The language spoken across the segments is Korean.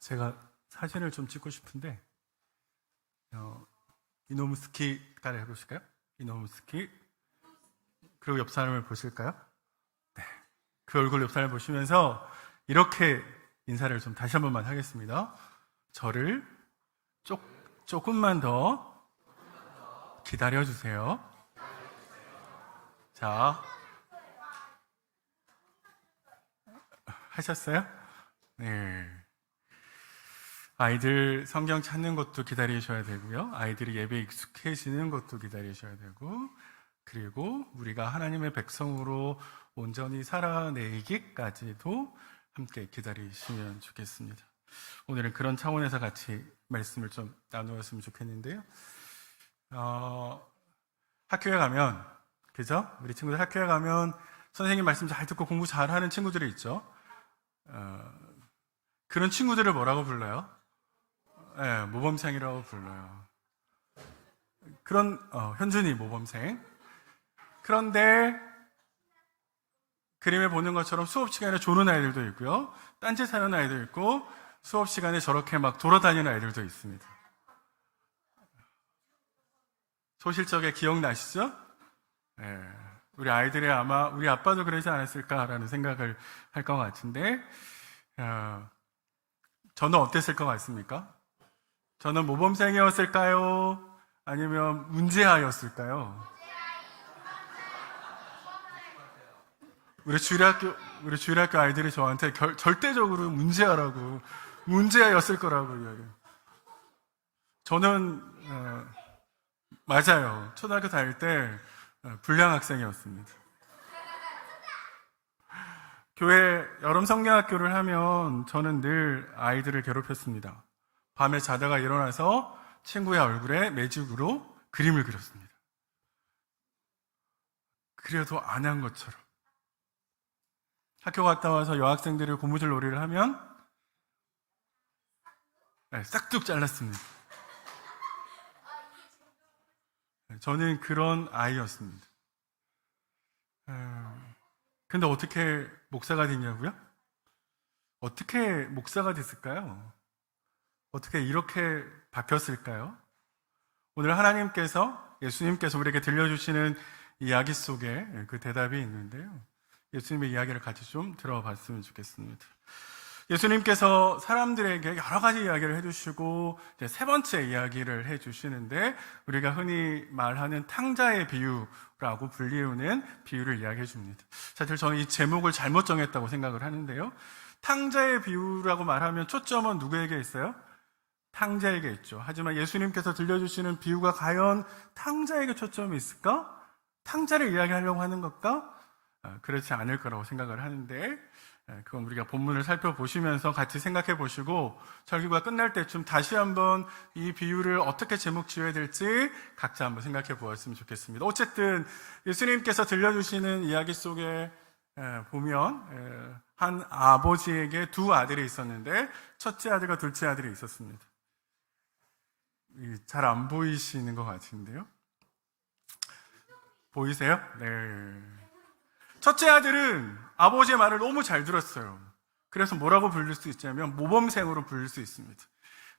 제가 사진을 좀 찍고 싶은데 이노무스키 따라 해보실까요? 이노무스키. 그리고 옆 사람을 보실까요? 네. 그 얼굴 옆 사람을 보시면서 이렇게 인사를 좀 다시 한 번만 하겠습니다. 저를 조금만 더 기다려주세요. 자, 하셨어요? 네. 아이들 성경 찾는 것도 기다리셔야 되고요. 아이들이 예배에 익숙해지는 것도 기다리셔야 되고, 그리고 우리가 하나님의 백성으로 온전히 살아내기까지도 함께 기다리시면 좋겠습니다. 오늘은 그런 차원에서 같이 말씀을 좀 나누었으면 좋겠는데요. 학교에 가면, 그죠? 우리 친구들 학교에 가면 선생님 말씀 잘 듣고 공부 잘하는 친구들이 있죠. 그런 친구들을 뭐라고 불러요? 네, 모범생이라고 불러요. 그런 현준이 모범생. 그런데 그림에 보는 것처럼 수업 시간에 조는 아이들도 있고요, 딴짓 하는 아이도 있고, 수업 시간에 저렇게 막 돌아다니는 아이들도 있습니다. 소실적에 기억나시죠? 네, 우리 아이들이 아마 우리 아빠도 그러지 않았을까라는 생각을 할 것 같은데, 저는 어땠을 것 같습니까? 저는 모범생이었을까요? 아니면 문제아였을까요? 우리 주일학교 아이들이 저한테 절대적으로 문제아였을 거라고 이야기해요. 저는 맞아요. 초등학교 다닐 때 불량 학생이었습니다. 교회 여름 성경학교를 하면 저는 늘 아이들을 괴롭혔습니다. 밤에 자다가 일어나서 친구의 얼굴에 매직으로 그림을 그렸습니다. 그래도 안 한 것처럼. 학교 갔다 와서 여학생들이 고무줄 놀이를 하면 싹둑 잘랐습니다. 저는 그런 아이였습니다. 근데 어떻게 목사가 됐냐고요? 어떻게 목사가 됐을까요? 어떻게 이렇게 바뀌었을까요? 오늘 예수님께서 우리에게 들려주시는 이야기 속에 그 대답이 있는데요. 예수님의 이야기를 같이 좀 들어봤으면 좋겠습니다. 예수님께서 사람들에게 여러 가지 이야기를 해주시고, 이제 세 번째 이야기를 해주시는데, 우리가 흔히 말하는 탕자의 비유라고 불리우는 비유를 이야기해 줍니다. 사실 저는 이 제목을 잘못 정했다고 생각을 하는데요. 탕자의 비유라고 말하면 초점은 누구에게 있어요? 탕자에게 있죠. 하지만 예수님께서 들려주시는 비유가 과연 탕자에게 초점이 있을까? 탕자를 이야기하려고 하는 것과 그렇지 않을 거라고 생각을 하는데, 그건 우리가 본문을 살펴보시면서 같이 생각해 보시고 설교가 끝날 때쯤 다시 한번 이 비유를 어떻게 제목 지어야 될지 각자 한번 생각해 보았으면 좋겠습니다. 어쨌든 예수님께서 들려주시는 이야기 속에 보면 한 아버지에게 두 아들이 있었는데, 첫째 아들과 둘째 아들이 있었습니다. 잘 안 보이시는 것 같은데요. 보이세요? 네. 첫째 아들은 아버지의 말을 너무 잘 들었어요. 그래서 뭐라고 부를 수 있냐면 모범생으로 부를 수 있습니다.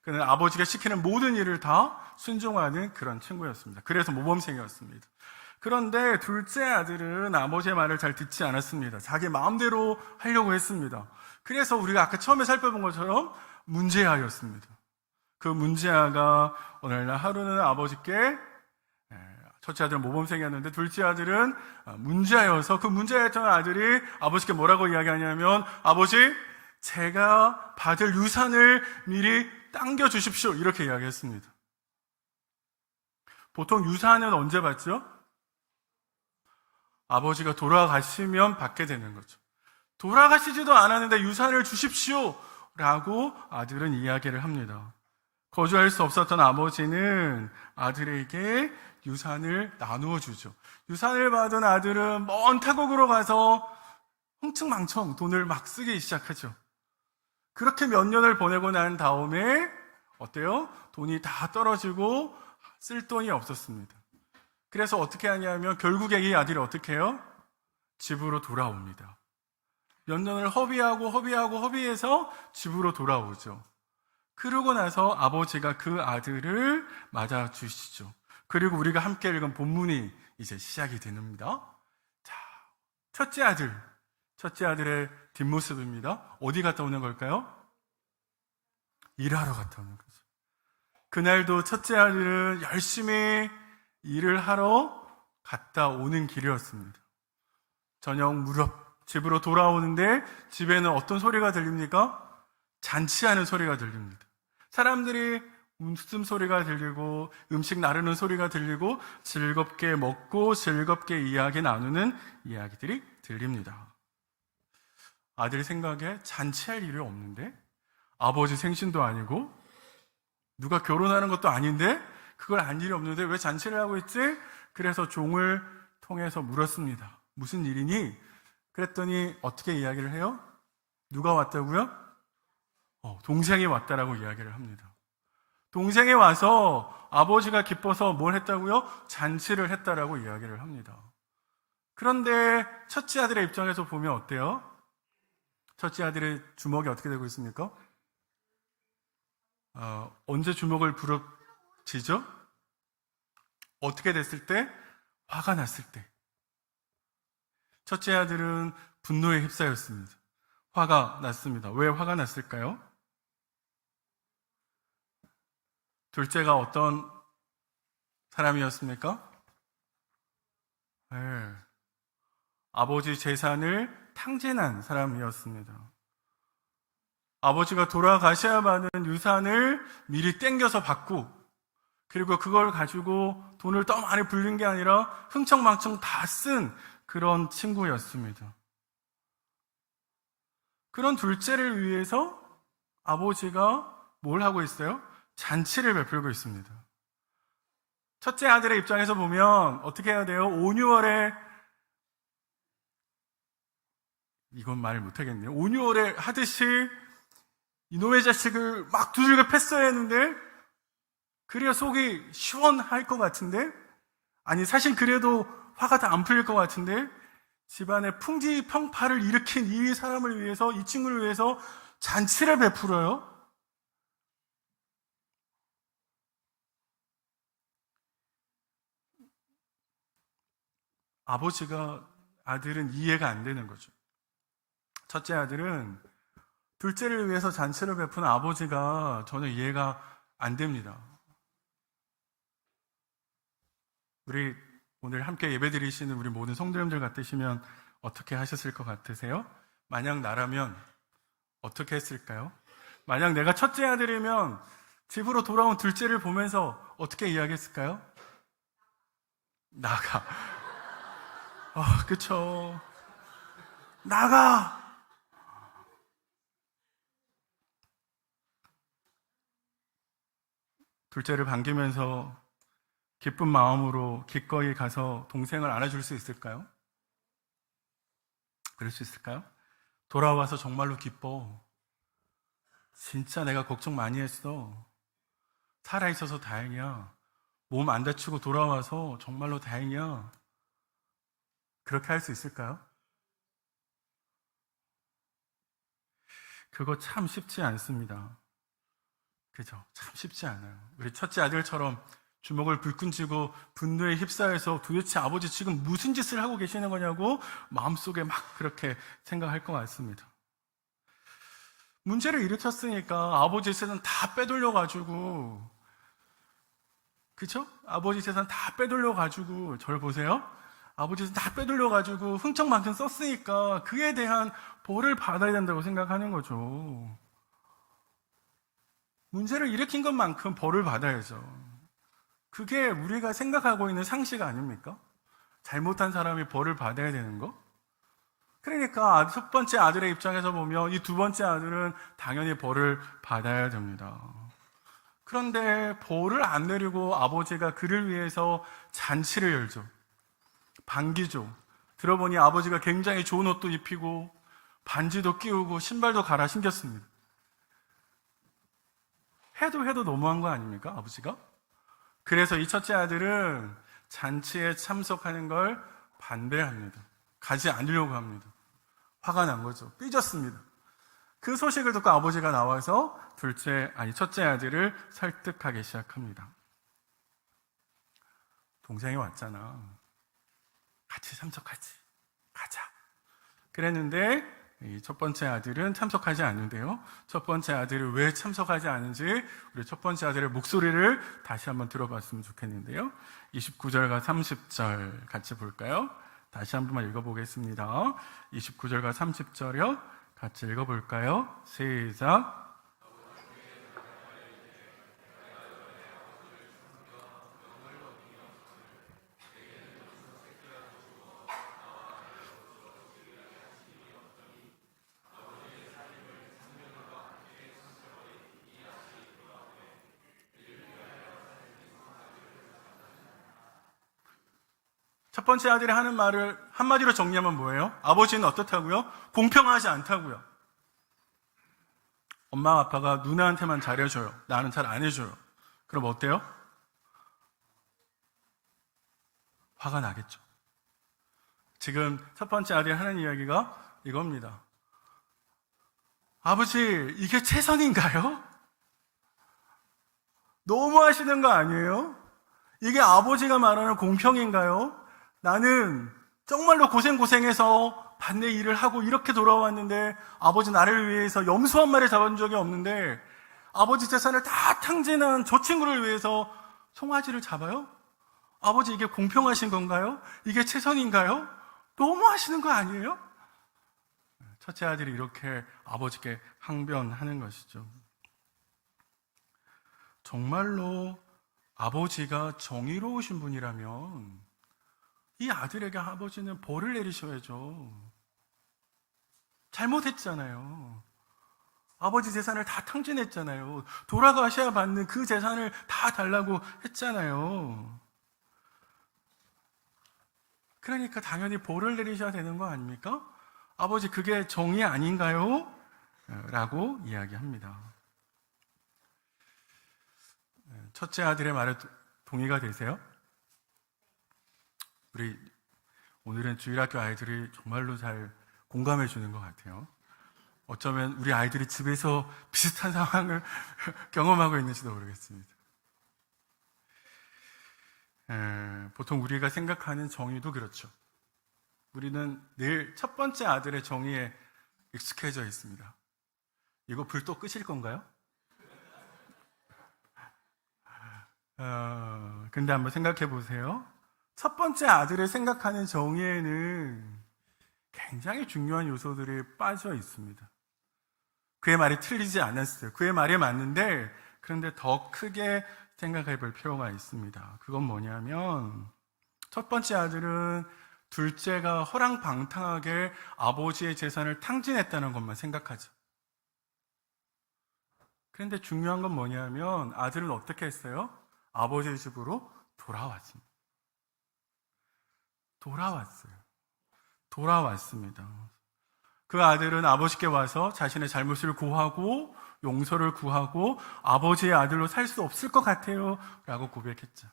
그는 아버지가 시키는 모든 일을 다 순종하는 그런 친구였습니다. 그래서 모범생이었습니다. 그런데 둘째 아들은 아버지의 말을 잘 듣지 않았습니다. 자기 마음대로 하려고 했습니다. 그래서 우리가 아까 처음에 살펴본 것처럼 문제아였습니다. 그 문제아가 오늘날 하루는 아버지께, 첫째 아들은 모범생이었는데 둘째 아들은 문제아여서, 그 문제아였던 아들이 아버지께 뭐라고 이야기하냐면, 아버지, 제가 받을 유산을 미리 당겨주십시오, 이렇게 이야기했습니다. 보통 유산은 언제 받죠? 아버지가 돌아가시면 받게 되는 거죠. 돌아가시지도 않았는데 유산을 주십시오 라고 아들은 이야기를 합니다. 거주할 수 없었던 아버지는 아들에게 유산을 나누어 주죠. 유산을 받은 아들은 먼 타국으로 가서 흥청망청 돈을 막 쓰기 시작하죠. 그렇게 몇 년을 보내고 난 다음에 어때요? 돈이 다 떨어지고 쓸 돈이 없었습니다. 그래서 어떻게 하냐면 결국에 이 아들이 어떻게 해요? 집으로 돌아옵니다. 몇 년을 허비해서 집으로 돌아오죠. 그러고 나서 아버지가 그 아들을 맞아주시죠. 그리고 우리가 함께 읽은 본문이 이제 시작이 됩니다. 자, 첫째 아들의 뒷모습입니다. 어디 갔다 오는 걸까요? 일하러 갔다 오는 거죠. 그날도 첫째 아들은 열심히 일을 하러 갔다 오는 길이었습니다. 저녁 무렵 집으로 돌아오는데 집에는 어떤 소리가 들립니까? 잔치하는 소리가 들립니다. 사람들이 웃음소리가 들리고 음식 나르는 소리가 들리고 즐겁게 먹고 즐겁게 이야기 나누는 이야기들이 들립니다. 아들 생각에 잔치할 일이 없는데, 아버지 생신도 아니고 누가 결혼하는 것도 아닌데 그걸 알 일이 없는데 왜 잔치를 하고 있지? 그래서 종을 통해서 물었습니다. 무슨 일이니? 그랬더니 어떻게 이야기를 해요? 누가 왔다고요? 동생이 왔다라고 이야기를 합니다. 동생이 와서 아버지가 기뻐서 뭘 했다고요? 잔치를 했다라고 이야기를 합니다. 그런데 첫째 아들의 입장에서 보면 어때요? 첫째 아들의 주먹이 어떻게 되고 있습니까? 언제 주먹을 부러지죠? 어떻게 됐을 때? 화가 났을 때. 첫째 아들은 분노에 휩싸였습니다. 화가 났습니다. 왜 화가 났을까요? 둘째가 어떤 사람이었습니까? 네. 아버지 재산을 탕진한 사람이었습니다. 아버지가 돌아가셔야 하는 유산을 미리 땡겨서 받고, 그리고 그걸 가지고 돈을 더 많이 불린 게 아니라 흥청망청 다 쓴 그런 친구였습니다. 그런 둘째를 위해서 아버지가 뭘 하고 있어요? 잔치를 베풀고 있습니다. 첫째 아들의 입장에서 보면 어떻게 해야 돼요? 5, 6월에 이건 말 못하겠네요. 5, 6월에 하듯이 이놈의 자식을 막 두들겨 팼어야 했는데, 그래야 속이 시원할 것 같은데, 아니 사실 그래도 화가 다 안 풀릴 것 같은데, 집안에 풍지평파를 일으킨 이 사람을 위해서, 이 친구를 위해서 잔치를 베풀어요. 아들은 이해가 안 되는 거죠. 첫째 아들은 둘째를 위해서 잔치를 베푸는 아버지가 전혀 이해가 안 됩니다. 우리 오늘 함께 예배드리시는 우리 모든 성도님들 같으시면 어떻게 하셨을 것 같으세요? 만약 나라면 어떻게 했을까요? 만약 내가 첫째 아들이면 집으로 돌아온 둘째를 보면서 어떻게 이야기했을까요? 나가. 그쵸. 나가! 둘째를 반기면서 기쁜 마음으로 기꺼이 가서 동생을 안아줄 수 있을까요? 그럴 수 있을까요? 돌아와서 정말로 기뻐. 진짜 내가 걱정 많이 했어. 살아있어서 다행이야. 몸 안 다치고 돌아와서 정말로 다행이야. 그렇게 할 수 있을까요? 그거 참 쉽지 않습니다. 그죠? 참 쉽지 않아요. 우리 첫째 아들처럼 주먹을 불끈 쥐고 분노에 휩싸여서 도대체 아버지 지금 무슨 짓을 하고 계시는 거냐고 마음속에 막 그렇게 생각할 것 같습니다. 문제를 일으켰으니까 아버지 재산 다 빼돌려가지고, 그쵸? 아버지 재산 다 빼돌려가지고, 저를 보세요. 아버지 재산 다 빼돌려가지고 흥청망청 썼으니까 그에 대한 벌을 받아야 된다고 생각하는 거죠. 문제를 일으킨 것만큼 벌을 받아야죠. 그게 우리가 생각하고 있는 상식 아닙니까? 잘못한 사람이 벌을 받아야 되는 거? 그러니까 첫 번째 아들의 입장에서 보면 이 두 번째 아들은 당연히 벌을 받아야 됩니다. 그런데 벌을 안 내리고 아버지가 그를 위해서 잔치를 열죠. 반기죠. 들어보니 아버지가 굉장히 좋은 옷도 입히고 반지도 끼우고 신발도 갈아 신겼습니다. 해도 너무한 거 아닙니까? 아버지가? 그래서 이 첫째 아들은 잔치에 참석하는 걸 반대합니다. 가지 않으려고 합니다. 화가 난 거죠. 삐졌습니다. 그 소식을 듣고 아버지가 나와서 첫째 아들을 설득하기 시작합니다. 동생이 왔잖아. 같이 참석하지. 가자. 그랬는데 이 첫 번째 아들은 참석하지 않는데요. 첫 번째 아들이 왜 참석하지 않은지 우리 첫 번째 아들의 목소리를 다시 한번 들어봤으면 좋겠는데요. 29절과 30절 같이 볼까요? 다시 한 번만 읽어보겠습니다. 29절과 30절이요. 같이 읽어볼까요? 시작. 첫 번째 아들이 하는 말을 한마디로 정리하면 뭐예요? 아버지는 어떻다고요? 공평하지 않다고요. 엄마 아빠가 누나한테만 잘해줘요. 나는 잘 안 해줘요. 그럼 어때요? 화가 나겠죠. 지금 첫 번째 아들이 하는 이야기가 이겁니다. 아버지, 이게 최선인가요? 너무 하시는 거 아니에요? 이게 아버지가 말하는 공평인가요? 나는 정말로 고생해서 밭내 일을 하고 이렇게 돌아왔는데 아버지 나를 위해서 염소 한 마리 잡은 적이 없는데 아버지 재산을 다 탕진한 저 친구를 위해서 송아지를 잡아요? 아버지 이게 공평하신 건가요? 이게 최선인가요? 너무 하시는 거 아니에요? 첫째 아들이 이렇게 아버지께 항변하는 것이죠. 정말로 아버지가 정의로우신 분이라면 이 아들에게 아버지는 벌을 내리셔야죠. 잘못했잖아요. 아버지 재산을 다 탕진했잖아요. 돌아가셔야 받는 그 재산을 다 달라고 했잖아요. 그러니까 당연히 벌을 내리셔야 되는 거 아닙니까? 아버지 그게 정의 아닌가요? 라고 이야기합니다. 첫째 아들의 말에 동의가 되세요? 우리 오늘은 주일학교 아이들이 정말로 잘 공감해 주는 것 같아요. 어쩌면 우리 아이들이 집에서 비슷한 상황을 경험하고 있는지도 모르겠습니다. 보통 우리가 생각하는 정의도 그렇죠. 우리는 늘 첫 번째 아들의 정의에 익숙해져 있습니다. 이거 불 또 끄실 건가요? 근데 한번 생각해 보세요. 첫 번째 아들을 생각하는 정의에는 굉장히 중요한 요소들이 빠져 있습니다. 그의 말이 틀리지 않았어요. 그의 말이 맞는데 그런데 더 크게 생각해 볼 필요가 있습니다. 그건 뭐냐면 첫 번째 아들은 둘째가 허랑방탕하게 아버지의 재산을 탕진했다는 것만 생각하죠. 그런데 중요한 건 뭐냐면 아들은 어떻게 했어요? 아버지의 집으로 돌아왔습니다. 돌아왔습니다. 그 아들은 아버지께 와서 자신의 잘못을 고하고 용서를 구하고 아버지의 아들로 살 수 없을 것 같아요 라고 고백했죠.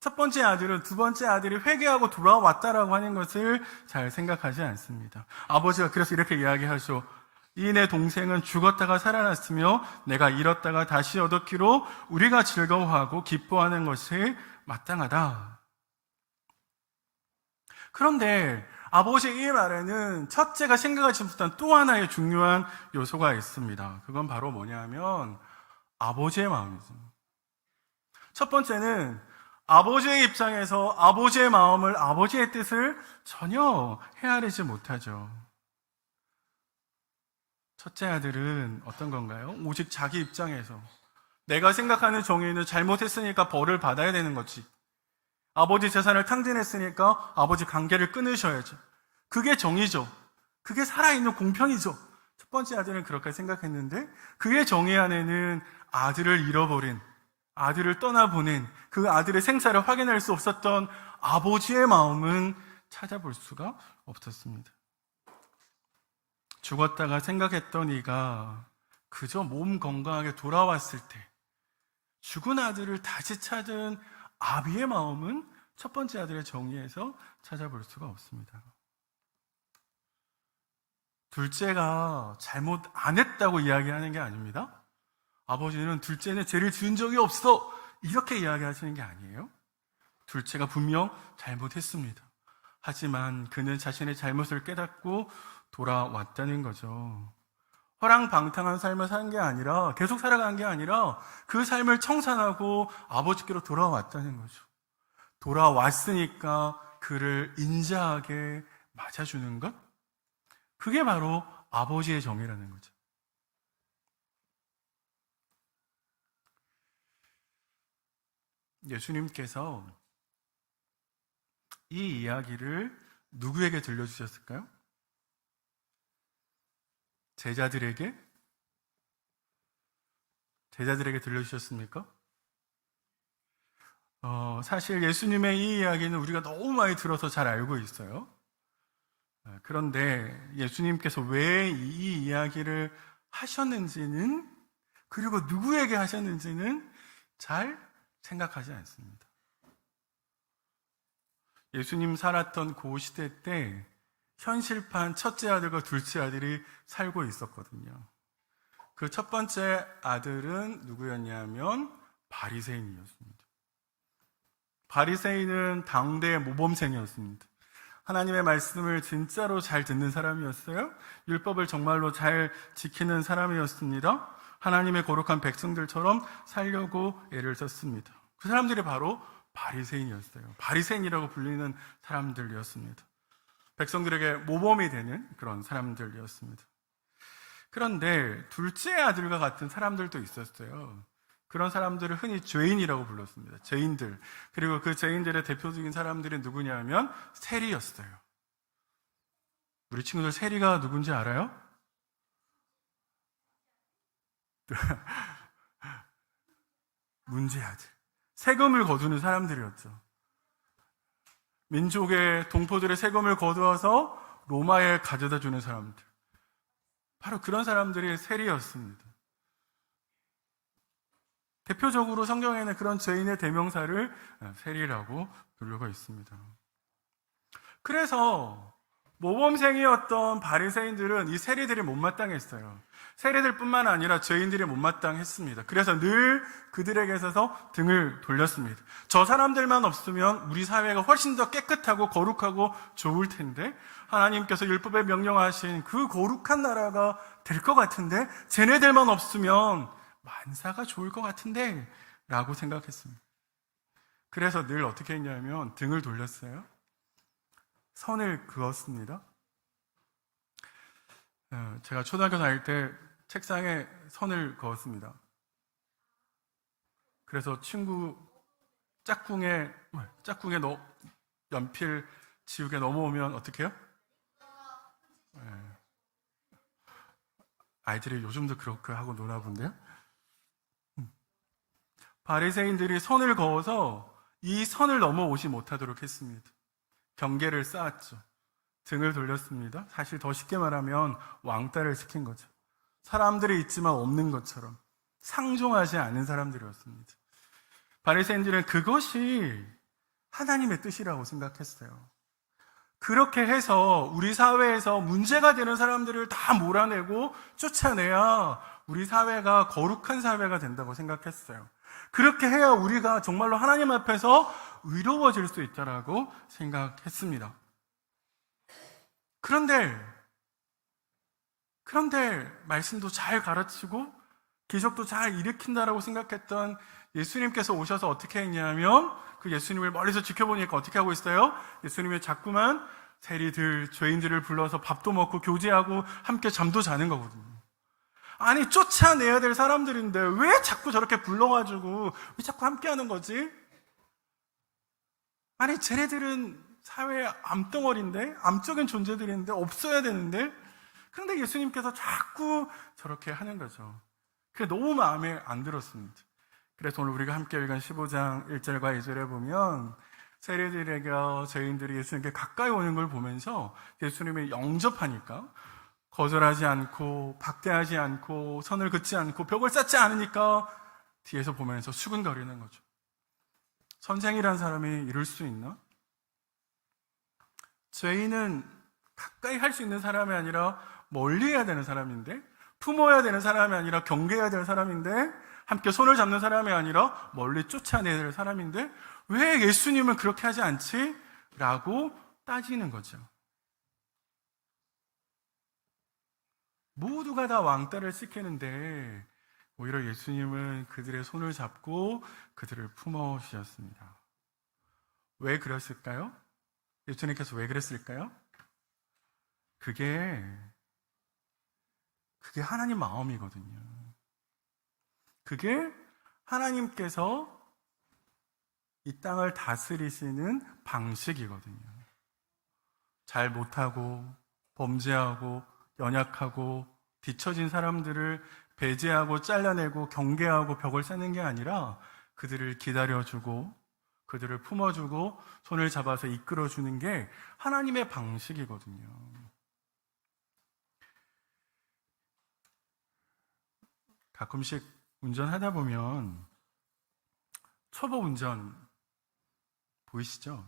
첫 번째 아들은 두 번째 아들이 회개하고 돌아왔다라고 하는 것을 잘 생각하지 않습니다. 아버지가 그래서 이렇게 이야기하죠. 이 내 동생은 죽었다가 살아났으며 내가 잃었다가 다시 얻었기로 우리가 즐거워하고 기뻐하는 것이 마땅하다. 그런데 아버지의 이 말에는 첫째가 생각하지 못한 또 하나의 중요한 요소가 있습니다. 그건 바로 뭐냐면 아버지의 마음이죠. 첫 번째는 아버지의 입장에서 아버지의 마음을, 아버지의 뜻을 전혀 헤아리지 못하죠. 첫째 아들은 어떤 건가요? 오직 자기 입장에서 내가 생각하는 정의는 잘못했으니까 벌을 받아야 되는 거지. 아버지 재산을 탕진했으니까 아버지 관계를 끊으셔야죠. 그게 정의죠. 그게 살아있는 공평이죠. 첫 번째 아들은 그렇게 생각했는데 그의 정의 안에는 아들을 잃어버린, 아들을 떠나보낸 그 아들의 생사를 확인할 수 없었던 아버지의 마음은 찾아볼 수가 없었습니다. 죽었다가 생각했던 이가 그저 몸 건강하게 돌아왔을 때 죽은 아들을 다시 찾은 아비의 마음은 첫 번째 아들의 정의에서 찾아볼 수가 없습니다. 둘째가 잘못 안 했다고 이야기하는 게 아닙니다. 아버지는 둘째는 죄를 지은 적이 없어, 이렇게 이야기하시는 게 아니에요. 둘째가 분명 잘못했습니다. 하지만 그는 자신의 잘못을 깨닫고 돌아왔다는 거죠. 허랑방탕한 삶을 산 게 아니라, 계속 살아간 게 아니라 그 삶을 청산하고 아버지께로 돌아왔다는 거죠. 돌아왔으니까 그를 인자하게 맞아주는 것, 그게 바로 아버지의 정이라는 거죠. 예수님께서 이 이야기를 누구에게 들려주셨을까요? 제자들에게 들려주셨습니까? 사실 예수님의 이 이야기는 우리가 너무 많이 들어서 잘 알고 있어요. 그런데 예수님께서 왜 이 이야기를 하셨는지는, 그리고 누구에게 하셨는지는 잘 생각하지 않습니다. 예수님 살았던 그 시대 때 현실판 첫째 아들과 둘째 아들이 살고 있었거든요. 그 첫 번째 아들은 누구였냐면 바리새인이었습니다. 바리새인은 당대의 모범생이었습니다. 하나님의 말씀을 진짜로 잘 듣는 사람이었어요. 율법을 정말로 잘 지키는 사람이었습니다. 하나님의 거룩한 백성들처럼 살려고 애를 썼습니다. 그 사람들이 바로 바리새인이었어요. 바리새인이라고 불리는 사람들이었습니다. 백성들에게 모범이 되는 그런 사람들이었습니다. 그런데 둘째 아들과 같은 사람들도 있었어요. 그런 사람들을 흔히 죄인이라고 불렀습니다. 죄인들. 그리고 그 죄인들의 대표적인 사람들이 누구냐면 세리였어요. 우리 친구들 세리가 누군지 알아요? 문제 아들. 세금을 거두는 사람들이었죠. 민족의 동포들의 세금을 거두어서 로마에 가져다 주는 사람들. 바로 그런 사람들이 세리였습니다. 대표적으로 성경에는 그런 죄인의 대명사를 세리라고 부르고 있습니다. 그래서 모범생이었던 바리새인들은 이 세리들이 못마땅했어요. 세리들뿐만 아니라 죄인들이 못마땅했습니다. 그래서 늘 그들에게 있어서 등을 돌렸습니다. 저 사람들만 없으면 우리 사회가 훨씬 더 깨끗하고 거룩하고 좋을 텐데, 하나님께서 율법에 명령하신 그 거룩한 나라가 될 것 같은데, 쟤네들만 없으면 만사가 좋을 것 같은데 라고 생각했습니다. 그래서 늘 어떻게 했냐면 등을 돌렸어요. 선을 그었습니다. 제가 초등학교 다닐 때 책상에 선을 그었습니다. 그래서 친구 짝꿍에 연필 지우개 넘어오면 어떻게 해요? 아이들이 요즘도 그렇게 하고 노나 본데요. 바리새인들이 선을 그어서 이 선을 넘어오지 못하도록 했습니다. 경계를 쌓았죠. 등을 돌렸습니다. 사실 더 쉽게 말하면 왕따를 시킨 거죠. 사람들이 있지만 없는 것처럼 상종하지 않은 사람들이었습니다. 바리새인들은 그것이 하나님의 뜻이라고 생각했어요. 그렇게 해서 우리 사회에서 문제가 되는 사람들을 다 몰아내고 쫓아내야 우리 사회가 거룩한 사회가 된다고 생각했어요. 그렇게 해야 우리가 정말로 하나님 앞에서 의로워질 수 있다라고 생각했습니다. 그런데 말씀도 잘 가르치고 기적도 잘 일으킨다라고 생각했던 예수님께서 오셔서 어떻게 했냐면, 그 예수님을 멀리서 지켜보니까 어떻게 하고 있어요? 예수님이 자꾸만 세리들, 죄인들을 불러서 밥도 먹고 교제하고 함께 잠도 자는 거거든요. 아니, 쫓아내야 될 사람들인데 왜 자꾸 저렇게 불러가지고 왜 자꾸 함께 하는 거지? 아니, 쟤네들은 사회의 암덩어리인데, 암적인 존재들인데 없어야 되는데, 그런데 예수님께서 자꾸 저렇게 하는 거죠. 그게 너무 마음에 안 들었습니다. 그래서 오늘 우리가 함께 읽은 15장 1절과 2절에 보면 세리들에게 죄인들이 예수님께 가까이 오는 걸 보면서 예수님이 영접하니까, 거절하지 않고 박대하지 않고 선을 긋지 않고 벽을 쌓지 않으니까 뒤에서 보면서 수근거리는 거죠. 선생이란 사람이 이럴 수 있나? 죄인은 가까이 할 수 있는 사람이 아니라 멀리 해야 되는 사람인데, 품어야 되는 사람이 아니라 경계해야 되는 사람인데, 함께 손을 잡는 사람이 아니라 멀리 쫓아내야 될 사람인데 왜 예수님은 그렇게 하지 않지? 라고 따지는 거죠. 모두가 다 왕따를 시키는데 오히려 예수님은 그들의 손을 잡고 그들을 품어 주셨습니다. 왜 그랬을까요? 예수님께서 왜 그랬을까요? 그게 하나님 마음이거든요. 그게 하나님께서 이 땅을 다스리시는 방식이거든요. 잘 못하고 범죄하고 연약하고 뒤처진 사람들을 배제하고 잘라내고 경계하고 벽을 세는 게 아니라 그들을 기다려주고 그들을 품어주고 손을 잡아서 이끌어주는 게 하나님의 방식이거든요. 가끔씩 운전하다 보면 초보 운전 보이시죠?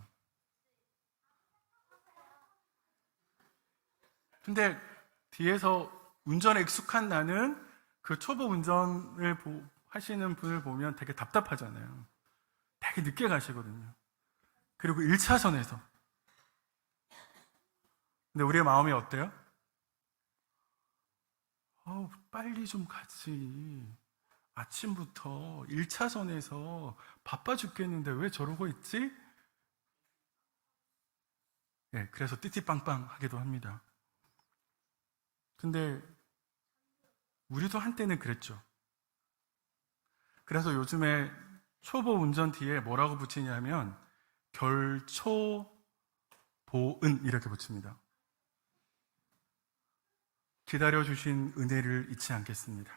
근데 뒤에서 운전에 익숙한 나는 그 초보 운전을 하시는 분을 보면 되게 답답하잖아요. 되게 늦게 가시거든요. 그리고 1차선에서. 근데 우리의 마음이 어때요? 빨리 좀 가지. 아침부터 1차선에서 바빠 죽겠는데 왜 저러고 있지? 네, 그래서 띠띠빵빵 하기도 합니다. 근데 우리도 한때는 그랬죠. 그래서 요즘에 초보 운전 뒤에 뭐라고 붙이냐면 결초보은 이렇게 붙입니다. 기다려주신 은혜를 잊지 않겠습니다.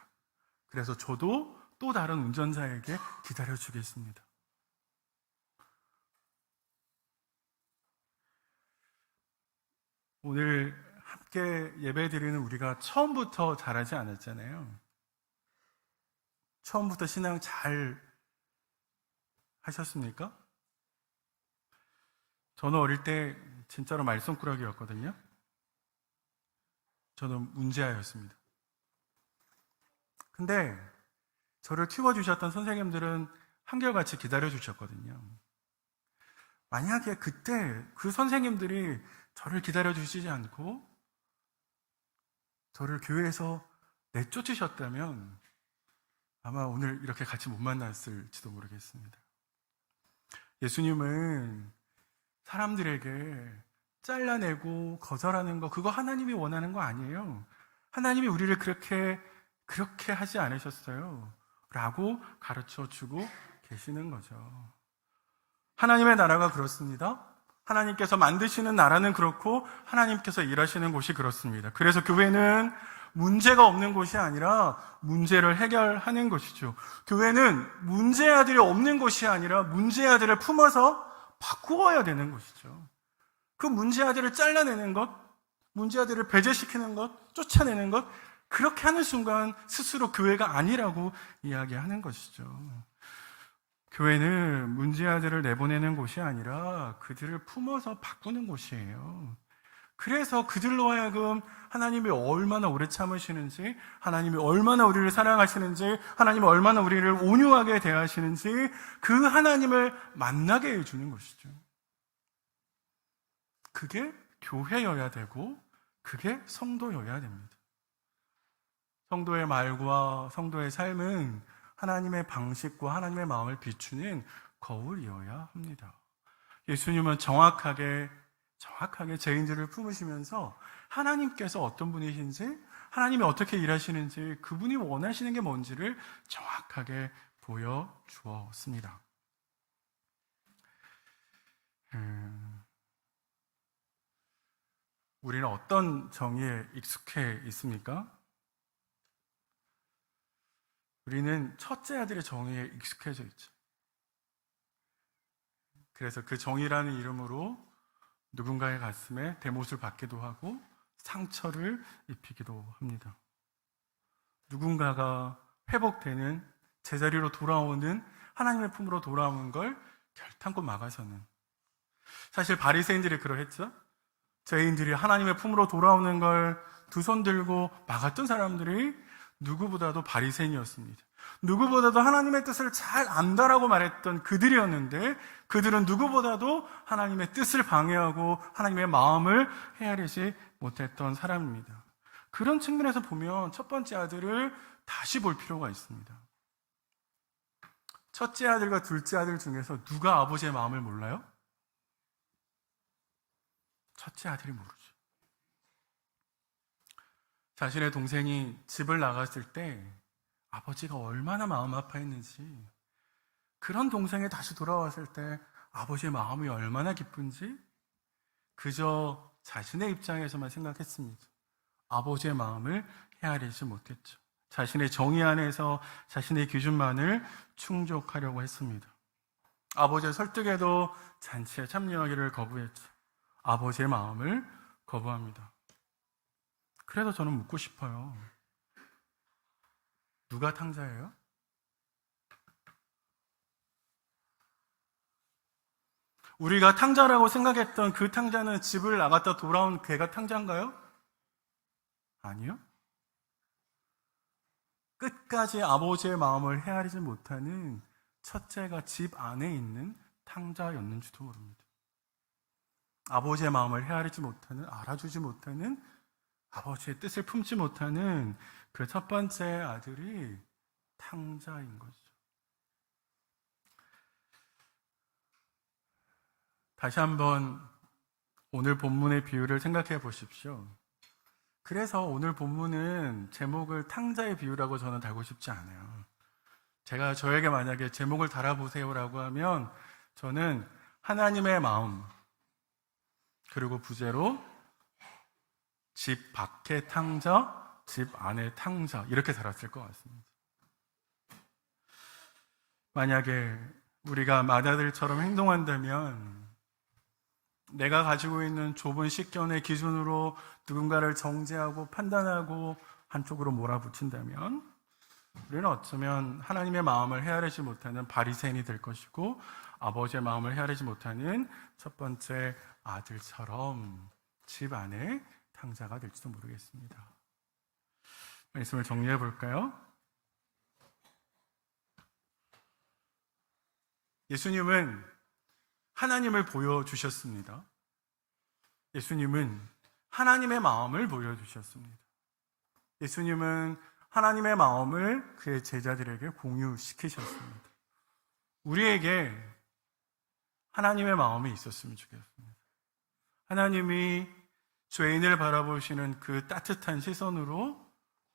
그래서 저도 또 다른 운전자에게 기다려주겠습니다. 오늘 함께 예배드리는 우리가 처음부터 잘하지 않았잖아요. 처음부터 신앙 잘 하셨습니까? 저는 어릴 때 진짜로 말썽꾸러기였거든요. 저는 문제아였습니다. 근데 저를 키워주셨던 선생님들은 한결같이 기다려주셨거든요. 만약에 그때 그 선생님들이 저를 기다려주시지 않고 저를 교회에서 내쫓으셨다면 아마 오늘 이렇게 같이 못 만났을지도 모르겠습니다. 예수님은 사람들에게 잘라내고 거절하는 거, 그거 하나님이 원하는 거 아니에요. 하나님이 우리를 그렇게 하지 않으셨어요. 라고 가르쳐 주고 계시는 거죠. 하나님의 나라가 그렇습니다. 하나님께서 만드시는 나라는 그렇고 하나님께서 일하시는 곳이 그렇습니다. 그래서 교회는 문제가 없는 곳이 아니라 문제를 해결하는 것이죠. 교회는 문제아들이 없는 곳이 아니라 문제아들을 품어서 바꾸어야 되는 것이죠. 그 문제아들을 잘라내는 것, 문제아들을 배제시키는 것, 쫓아내는 것, 그렇게 하는 순간 스스로 교회가 아니라고 이야기하는 것이죠. 교회는 문제아들을 내보내는 곳이 아니라 그들을 품어서 바꾸는 곳이에요. 그래서 그들로 하여금 하나님이 얼마나 오래 참으시는지, 하나님이 얼마나 우리를 사랑하시는지, 하나님이 얼마나 우리를 온유하게 대하시는지 그 하나님을 만나게 해주는 것이죠. 그게 교회여야 되고 그게 성도여야 됩니다. 성도의 말과 성도의 삶은 하나님의 방식과 하나님의 마음을 비추는 거울이어야 합니다. 예수님은 정확하게 죄인들을 품으시면서 하나님께서 어떤 분이신지, 하나님이 어떻게 일하시는지, 그분이 원하시는 게 뭔지를 정확하게 보여주었습니다. 우리는 어떤 정의에 익숙해 있습니까? 우리는 첫째 아들의 정의에 익숙해져 있죠. 그래서 그 정의라는 이름으로 누군가의 가슴에 대못을 받기도 하고 상처를 입히기도 합니다. 누군가가 회복되는, 제자리로 돌아오는, 하나님의 품으로 돌아오는 걸 결탄코 막아서는, 사실 바리새인들이 그러했죠. 죄인들이 하나님의 품으로 돌아오는 걸 두 손 들고 막았던 사람들이 누구보다도 바리새인이었습니다. 누구보다도 하나님의 뜻을 잘 안다라고 말했던 그들이었는데, 그들은 누구보다도 하나님의 뜻을 방해하고 하나님의 마음을 헤아리지 못했던 사람입니다. 그런 측면에서 보면 첫 번째 아들을 다시 볼 필요가 있습니다. 첫째 아들과 둘째 아들 중에서 누가 아버지의 마음을 몰라요? 첫째 아들이 모르죠. 자신의 동생이 집을 나갔을 때 아버지가 얼마나 마음 아파했는지, 그런 동생이 다시 돌아왔을 때 아버지의 마음이 얼마나 기쁜지 그저 자신의 입장에서만 생각했습니다. 아버지의 마음을 헤아리지 못했죠. 자신의 정의 안에서 자신의 기준만을 충족하려고 했습니다. 아버지의 설득에도 잔치에 참여하기를 거부했죠. 아버지의 마음을 거부합니다. 그래서 저는 묻고 싶어요. 누가 탕자예요? 우리가 탕자라고 생각했던 그 탕자는 집을 나갔다 돌아온 걔가 탕자인가요? 아니요. 끝까지 아버지의 마음을 헤아리지 못하는 첫째가 집 안에 있는 탕자였는지도 모릅니다. 아버지의 마음을 헤아리지 못하는, 알아주지 못하는, 아버지의 뜻을 품지 못하는 그 첫 번째 아들이 탕자인 거죠. 다시 한번 오늘 본문의 비유를 생각해 보십시오. 그래서 오늘 본문은 제목을 탕자의 비유라고 저는 달고 싶지 않아요. 제가 저에게 만약에 제목을 달아보세요라고 하면 저는 하나님의 마음, 그리고 부제로 집 밖의 탕자, 집 안의 탕자, 이렇게 달았을 것 같습니다. 만약에 우리가 맏아들처럼 행동한다면, 내가 가지고 있는 좁은 식견의 기준으로 누군가를 정죄하고 판단하고 한쪽으로 몰아붙인다면, 우리는 어쩌면 하나님의 마음을 헤아리지 못하는 바리새인이 될 것이고, 아버지의 마음을 헤아리지 못하는 첫 번째 아들처럼 집 안에 탕자가 될지도 모르겠습니다. 말씀을 정리해 볼까요? 예수님은 하나님을 보여주셨습니다. 예수님은 하나님의 마음을 보여주셨습니다. 예수님은 하나님의 마음을 그의 제자들에게 공유시키셨습니다. 우리에게 하나님의 마음이 있었으면 좋겠습니다. 하나님이 죄인을 바라보시는 그 따뜻한 시선으로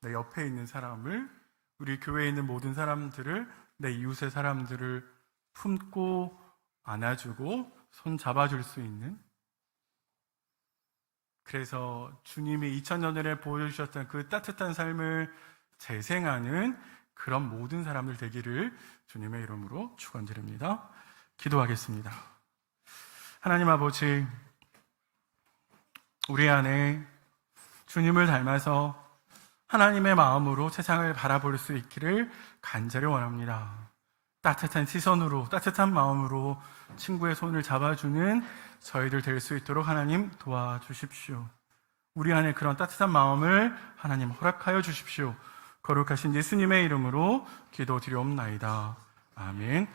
내 옆에 있는 사람을, 우리 교회에 있는 모든 사람들을, 내 이웃의 사람들을 품고 안아주고 손 잡아줄 수 있는, 그래서 주님이 2000년 전에 보여주셨던 그 따뜻한 삶을 재생하는 그런 모든 사람들 되기를 주님의 이름으로 축원드립니다. 기도하겠습니다. 하나님 아버지, 우리 안에 주님을 닮아서 하나님의 마음으로 세상을 바라볼 수 있기를 간절히 원합니다. 따뜻한 시선으로, 따뜻한 마음으로 친구의 손을 잡아주는 저희들 될 수 있도록 하나님 도와주십시오. 우리 안에 그런 따뜻한 마음을 하나님 허락하여 주십시오. 거룩하신 예수님의 이름으로 기도드리옵나이다. 아멘.